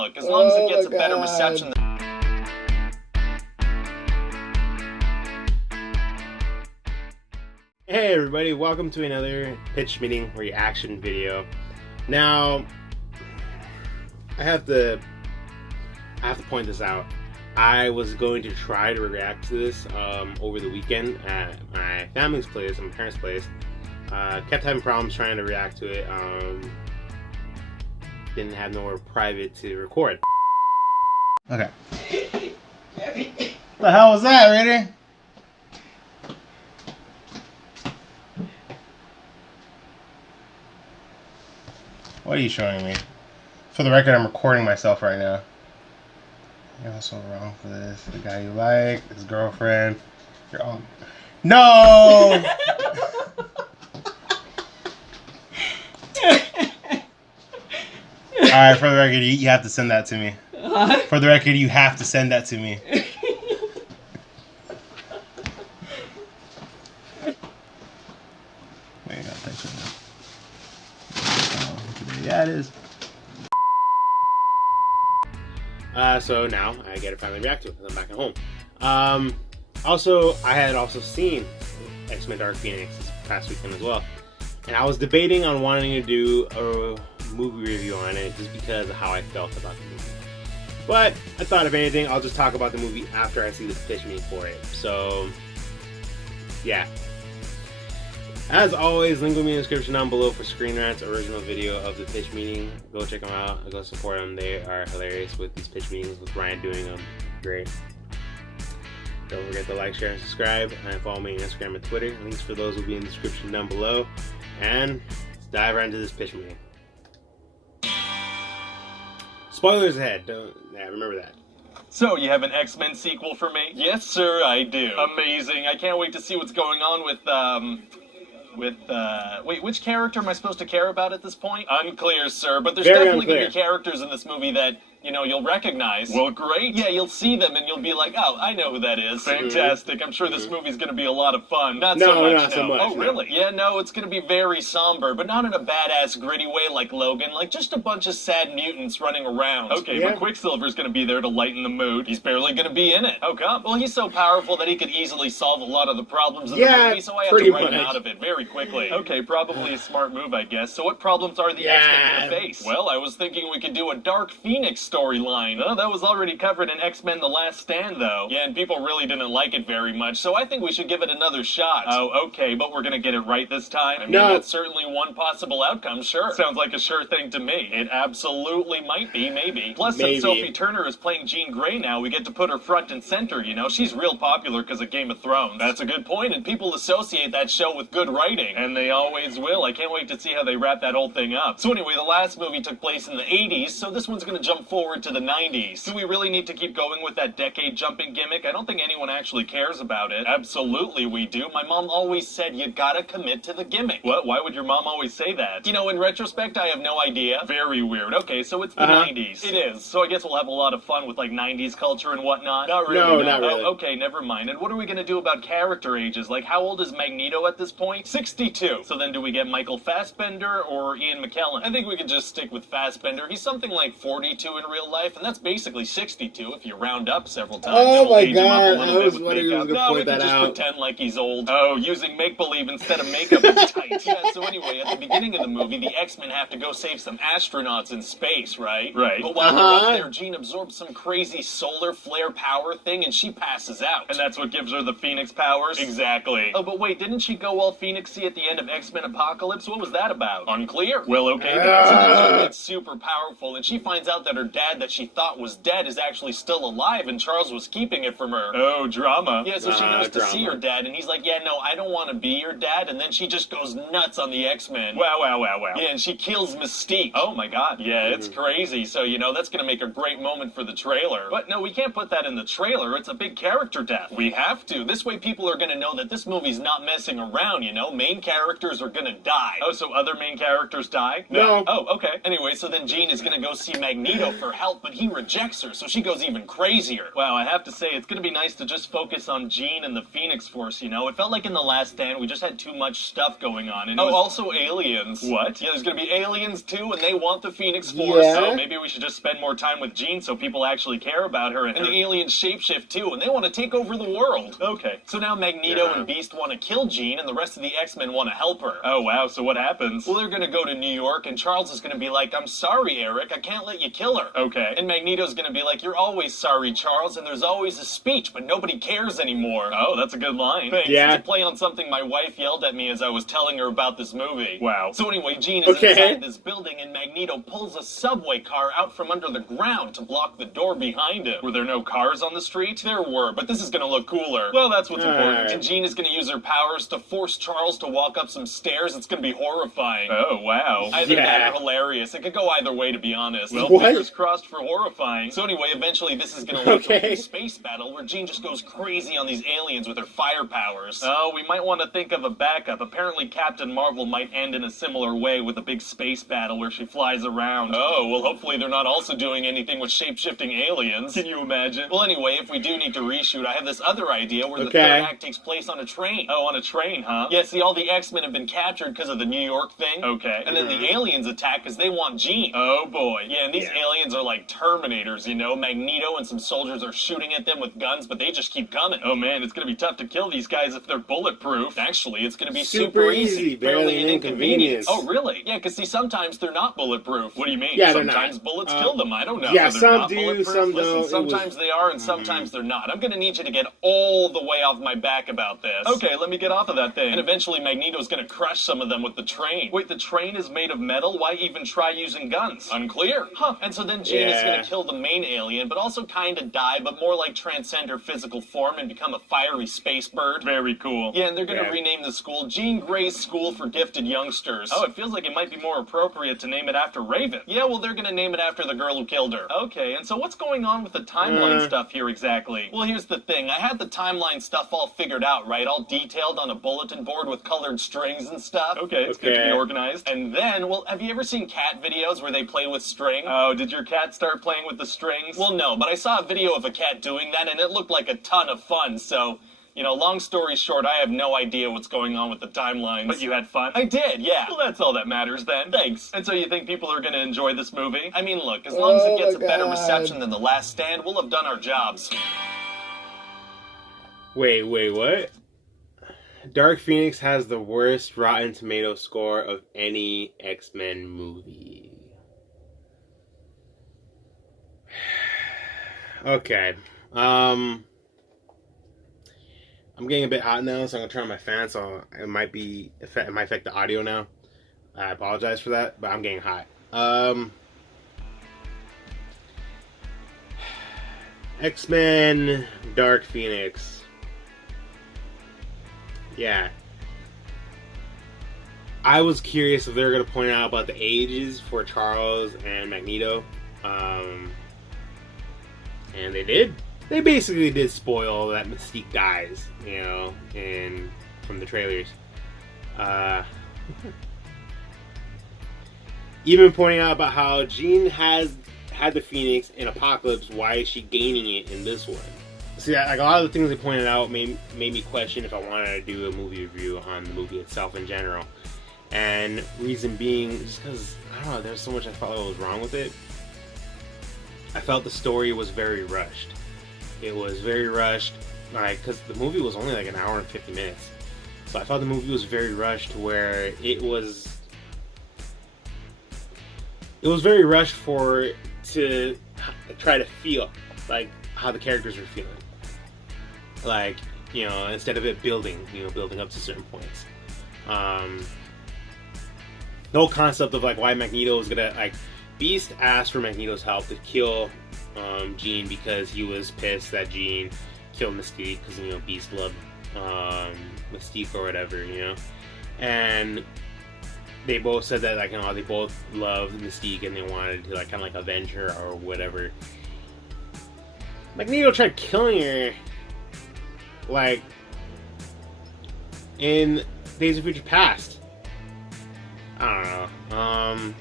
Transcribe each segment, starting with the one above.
look, as long as it gets a better reception than... Hey everybody, welcome to another pitch meeting reaction video. Now, I have to point this out. I was going to try to react to this over the weekend at my family's place, my parents' place. Kept having problems trying to react to it. Didn't have nowhere private to record. Okay. The hell was that, Raider? What are you showing me? For the record, I'm recording myself right now. You're also wrong for this. The guy you like, his girlfriend. You're all... No! Alright, for the record, you have to send that to me. For the record, you have to send that to me. There you go, thanks for that. Yeah, it is. So now I get to finally react to it because I'm back at home. Also, I had also seen X-Men Dark Phoenix this past weekend as well. And I was debating on wanting to do a movie review on it just because of how I felt about the movie. But I thought, if anything, I'll just talk about the movie after I see the pitch meeting for it. So, yeah. As always, link will be in the description down below for Screen Rant's original video of the pitch meeting. Go check them out. Go support them. They are hilarious with these pitch meetings, with Ryan doing them. Great. Don't forget to like, share, and subscribe. And follow me on Instagram and Twitter. Links for those will be in the description down below. And let's dive right into this pitch meeting. Spoilers ahead. Remember that. So, you have an X-Men sequel for me? Yes, sir, I do. Amazing. I can't wait to see what's going on with, wait, which character am I supposed to care about at this point? Unclear, sir, but there's definitely going to be characters in this movie that, you know, you'll recognize. Well, great. Yeah, you'll see them and you'll be like, oh, I know who that is. Fantastic. I'm sure this movie's going to be a lot of fun. Not so much. Oh, really? Yeah, no, it's going to be very somber, but not in a badass, gritty way like Logan. Like, just a bunch of sad mutants running around. Okay, but Quicksilver's going to be there to lighten the mood. He's barely going to be in it. Oh, come. Well, he's so powerful that he could easily solve a lot of the problems in the movie, so I have to write him out of it very quickly. Okay, probably a smart move, I guess. So what problems are the X-Men going to face? Well, I was thinking we could do a Dark Phoenix storyline. Oh, that was already covered in X-Men The Last Stand, though. Yeah, and people really didn't like it very much, so I think we should give it another shot. Oh, okay, but we're gonna get it right this time? I mean, that's certainly one possible outcome, sure. Sounds like a sure thing to me. It absolutely might be, maybe. Plus, since Sophie Turner is playing Jean Grey now, we get to put her front and center, you know? She's real popular because of Game of Thrones. That's a good point, and people associate that show with good writing. And they always will. I can't wait to see how they wrap that whole thing up. So anyway, the last movie took place in the 80s, so this one's gonna jump forward to the 90s. Do we really need to keep going with that decade jumping gimmick? I don't think anyone actually cares about it. Absolutely we do. My mom always said you gotta commit to the gimmick. What? Why would your mom always say that? You know, in retrospect, I have no idea. Very weird. Okay, so it's the 90s. It is. So I guess we'll have a lot of fun with like 90s culture and whatnot. Not really. No, not really. Oh, okay, never mind. And what are we gonna do about character ages? Like, how old is Magneto at this point? 62. So then do we get Michael Fassbender or Ian McKellen? I think we could just stick with Fassbender. He's something like 42 in real life, and that's basically 62 if you round up several times. Oh my god, I was wondering who was going to point that out. No, we could just pretend like he's old. Oh, using make-believe instead of makeup is tight. Yeah, so anyway, at the beginning of the movie, the X-Men have to go save some astronauts in space, right? Right. But while they're up there, Jean absorbs some crazy solar flare power thing, and she passes out. And that's what gives her the Phoenix powers? Exactly. Oh, but wait, didn't she go all Phoenixy at the end of X-Men Apocalypse? What was that about? Unclear. Well, okay, then. It's super powerful, and she finds out that her dad that she thought was dead is actually still alive, and Charles was keeping it from her. Oh, drama. Yeah, so she goes to see her dad, and he's like, yeah, no, I don't want to be your dad, and then she just goes nuts on the X-Men. Wow. Yeah, and she kills Mystique. Oh my god. Yeah, it's crazy, so, you know, that's gonna make a great moment for the trailer. But no, we can't put that in the trailer. It's a big character death. We have to. This way people are gonna know that this movie's not messing around, you know? main characters are gonna die. Oh, so other main characters die? No. Oh, okay. Anyway, so then Jean is gonna go see Magneto for help, but he rejects her, so she goes even crazier. Wow, I have to say, it's gonna be nice to just focus on Jean and the Phoenix Force, you know? It felt like in The Last Stand, we just had too much stuff going on. And also aliens. What? Yeah, there's gonna be aliens too, and they want the Phoenix Force. Yeah. So maybe we should just spend more time with Jean so people actually care about her. And the aliens shapeshift too, and they want to take over the world. Okay. So now Magneto and Beast want to kill Jean, and the rest of the X-Men want to help her. Oh, wow. So what happens? Well, they're gonna go to New York, and Charles is gonna be like, I'm sorry, Eric. I can't let you kill her. Okay. And Magneto's gonna be like, you're always sorry, Charles, and there's always a speech, but nobody cares anymore. Oh, that's a good line. Thanks. Yeah. It's a play on something my wife yelled at me as I was telling her about this movie. Wow. So anyway, Jean is inside this building, and Magneto pulls a subway car out from under the ground to block the door behind him. Were there no cars on the street? There were, but this is gonna look cooler. Well, that's what's important. Right. And Jean is gonna use her powers to force Charles to walk up some stairs. It's gonna be horrifying. Oh, wow. Either that or hilarious. It could go either way, to be honest. Well, fingers crossed for horrifying. So anyway, eventually this is gonna lead to a space battle where Jean just goes crazy on these aliens with her fire powers. Oh, we might want to think of a backup. Apparently Captain Marvel might end in a similar way with a big space battle where she flies around. Oh, well, hopefully they're not also doing anything with shape-shifting aliens. Can you imagine? Well, anyway, if we do need to reshoot, I have this other idea where the third act takes place on a train. Oh, on a train, huh? Yeah, see, all the X-Men have been captured because of the New York thing. Okay. And then the aliens attack because they want Jean. Oh, boy. Yeah, and these aliens are like Terminators, you know? Magneto and some soldiers are shooting at them with guns, but they just keep coming. Oh, man, it's gonna be tough to kill these guys if they're bulletproof. Actually, it's gonna be super easy. Barely an inconvenience. Oh, really? Yeah, because see, sometimes they're not bulletproof. What do you mean? Yeah, sometimes bullets kill them. I don't know. Yeah, so some do, some don't. Listen, sometimes they are, and sometimes they're not. I'm gonna need you to get all the way off my back about this. Okay, let me get off of that thing. And eventually Magneto's gonna crush some of them with the train. Wait, the train is made of metal? Why even try using guns? Unclear. Huh. And so then Jean is gonna kill the main alien, but also kinda die, but more like transcend her physical form and become a fiery space bird. Very cool. Yeah, and they're gonna rename the school Jean Grey's School for Gifted Youngsters. Oh, it feels like it might be more appropriate to name it after Raven. Yeah, well, they're gonna name it after the girl who killed her. Okay, and so what's going on with the timeline stuff here exactly? Well, here's the thing. I had the timeline stuff all figured out, right? All detailed on a bulletin board with colored strings and stuff. Okay, it's good to be organized. And then, well, have you ever seen cat videos where they play with string? Oh, did your cat start playing with the strings? Well, no, but I saw a video of a cat doing that, and it looked like a ton of fun, so... You know, long story short, I have no idea what's going on with the timelines. But you had fun? I did, yeah. Well, that's all that matters then. Thanks. And so you think people are gonna enjoy this movie? I mean, look, as long as it gets a better reception than The Last Stand, we'll have done our jobs. Wait, what? Dark Phoenix has the worst Rotten Tomato score of any X-Men movie. Okay. I'm getting a bit hot now, so I'm gonna turn on my fan, so it might affect the audio now. I apologize for that, but I'm getting hot. X-Men Dark Phoenix. Yeah. I was curious if they were gonna point out about the ages for Charles and Magneto. And they did. They basically did spoil that Mystique dies, you know, from the trailers. Even pointing out about how Jean had the Phoenix in Apocalypse, why is she gaining it in this one? See, like a lot of the things they pointed out made me question if I wanted to do a movie review on the movie itself in general. And reason being, just because, I don't know, there's so much I felt was wrong with it. I felt the story was very rushed. It was very rushed, like, because the movie was only like an hour and 50 minutes. So I thought the movie was very rushed, where it was very rushed to try to feel like how the characters were feeling. Like, you know, instead of it building up to certain points. The whole concept of like why Magneto was gonna, like, Beast asked for Magneto's help to kill Jean because he was pissed that Jean killed Mystique because, you know, Beast loved Mystique or whatever, you know. And they both said that, like, you know, they both loved Mystique and they wanted to, like, kind of like avenge her or whatever. Magneto tried killing her, like, in Days of Future Past. I don't know.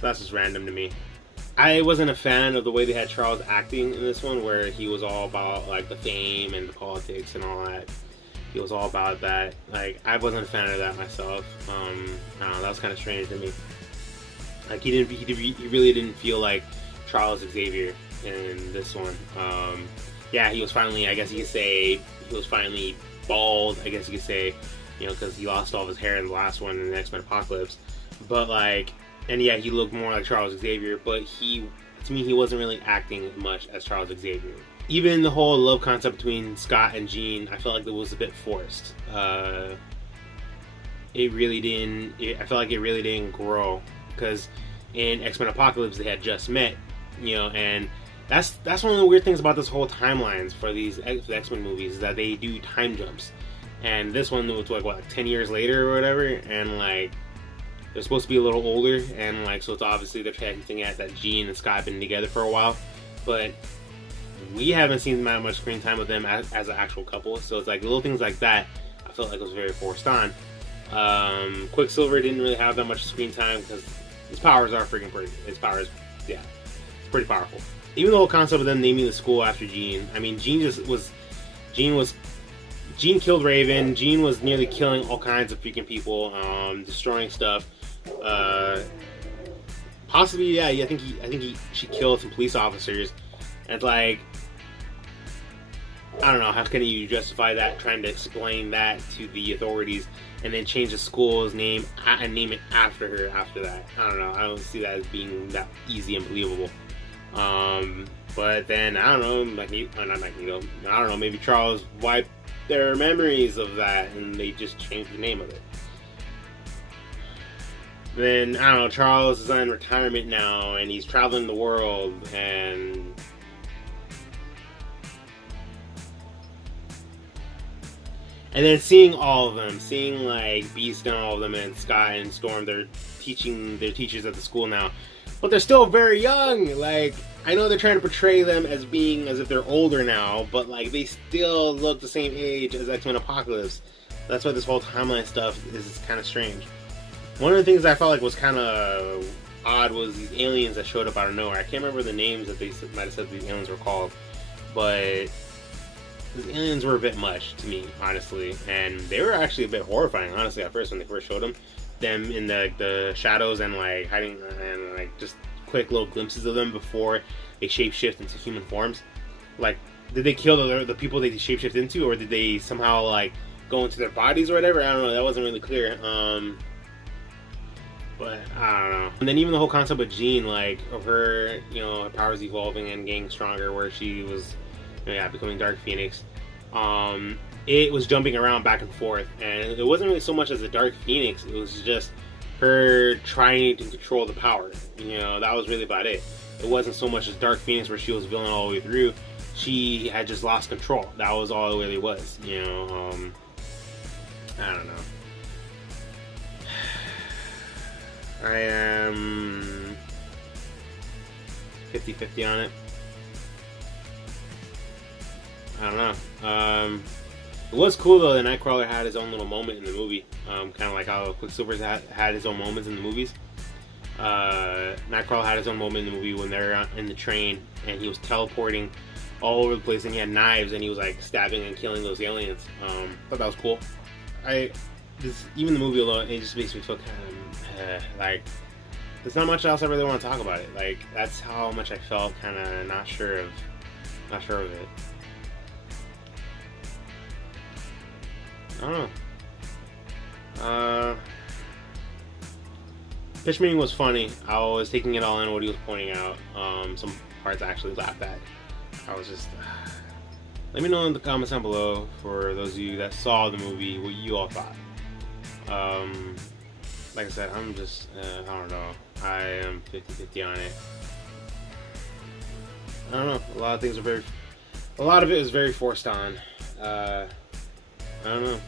That's just random to me. I wasn't a fan of the way they had Charles acting in this one, where he was all about like the fame and the politics and all that. He was all about that. Like, I wasn't a fan of that myself. I don't know, that was kind of strange to me. Like, he really didn't feel like Charles Xavier in this one. Yeah, he was finally, I guess you could say, he was finally bald, I guess you could say, you know, because he lost all of his hair in the last one in the X-Men Apocalypse. But like, and yeah, he looked more like Charles Xavier, but to me, he wasn't really acting much as Charles Xavier. Even the whole love concept between Scott and Jean, I felt like it was a bit forced. It really didn't. I felt like it really didn't grow, because in X-Men Apocalypse they had just met, you know, and that's one of the weird things about this whole timelines for the X-Men movies, is that they do time jumps, and this one was like 10 years later or whatever, and like they're supposed to be a little older, and like so it's obviously they're hinting at that Jean and Scott have been together for a while, but we haven't seen that much screen time with them as an actual couple, so it's like little things like that I felt like it was very forced on. Quicksilver didn't really have that much screen time because his powers are freaking pretty. His powers, yeah, it's pretty powerful. Even the whole concept of them naming the school after Jean. I mean, Jean killed Raven. Jean was nearly killing all kinds of freaking people, destroying stuff. Possibly, yeah. I think she killed some police officers. And it's like, I don't know, how can you justify that, trying to explain that to the authorities, and then change the school's name and name it after her after that? I don't know. I don't see that as being that easy and believable. But then, I don't know, not Magneto, I don't know, maybe Charles wiped their memories of that and they just changed the name of it. Then, I don't know, Charles is in retirement now and he's traveling the world, and then seeing all of them, seeing like Beast and all of them, and Scott and Storm, they're teachers at the school now, but they're still very young. Like, I know they're trying to portray them as being as if they're older now, but like they still look the same age as X-Men Apocalypse. That's why this whole timeline stuff is kind of strange. One of the things I felt like was kind of odd was these aliens that showed up out of nowhere. I can't remember the names that they might have said these aliens were called, but these aliens were a bit much to me, honestly, and they were actually a bit horrifying, honestly, at first when they first showed them in the shadows and like hiding, and like just quick little glimpses of them before they shapeshift into human forms. Like, did they kill the people they shapeshift into, or did they somehow like go into their bodies or whatever? I don't know. That wasn't really clear. But I don't know. And then even the whole concept of Jean, like of her, you know, her powers evolving and getting stronger, where she was, you know, yeah, becoming Dark Phoenix. It was jumping around back and forth, and it wasn't really so much as a Dark Phoenix. It was just her trying to control the power. You know, that was really about it. It wasn't so much as Dark Phoenix, where she was villain all the way through. She had just lost control. That was all it really was. You know, I don't know. I am 50-50 on it. I don't know. It was cool though that Nightcrawler had his own little moment in the movie. Kind of like how Quicksilver's had his own moments in the movies. Nightcrawler had his own moment in the movie when they're in the train and he was teleporting all over the place, and he had knives and he was like stabbing and killing those aliens. Thought that was cool. Even the movie alone, it just makes me feel kind of like there's not much else I really want to talk about it. Like, that's how much I felt kind of not sure of it. I don't know. Pitch Meeting was funny. I was taking it all in, what he was pointing out. Some parts I actually laughed at. I was just... Let me know in the comments down below, for those of you that saw the movie, what you all thought. Like I said, I'm just... I don't know. I am 50-50 on it. I don't know. A lot of it is very forced on. I don't know.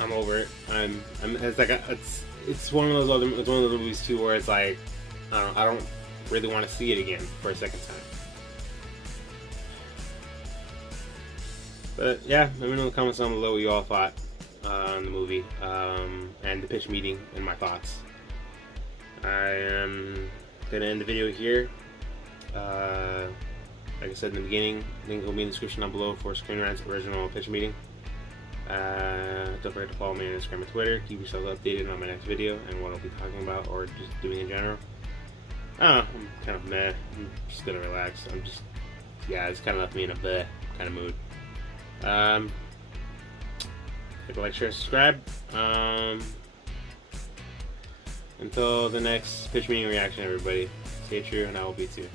I'm over it. It's like it's one of those movies too where it's like I don't really want to see it again for a second time. But yeah, let me know in the comments down below what you all thought on the movie and the pitch meeting and my thoughts. I am gonna end the video here. Like I said in the beginning, link will be in the description down below for Screen Rant's original pitch meeting. Don't forget to follow me on Instagram and Twitter. Keep yourselves updated on my next video and what I'll be talking about or just doing in general. I don't know, I'm kind of meh. I'm just gonna relax. It's kind of left me in a bleh kind of mood. Click like, share, subscribe. Until the next pitch meeting reaction, everybody, stay true and I will be too.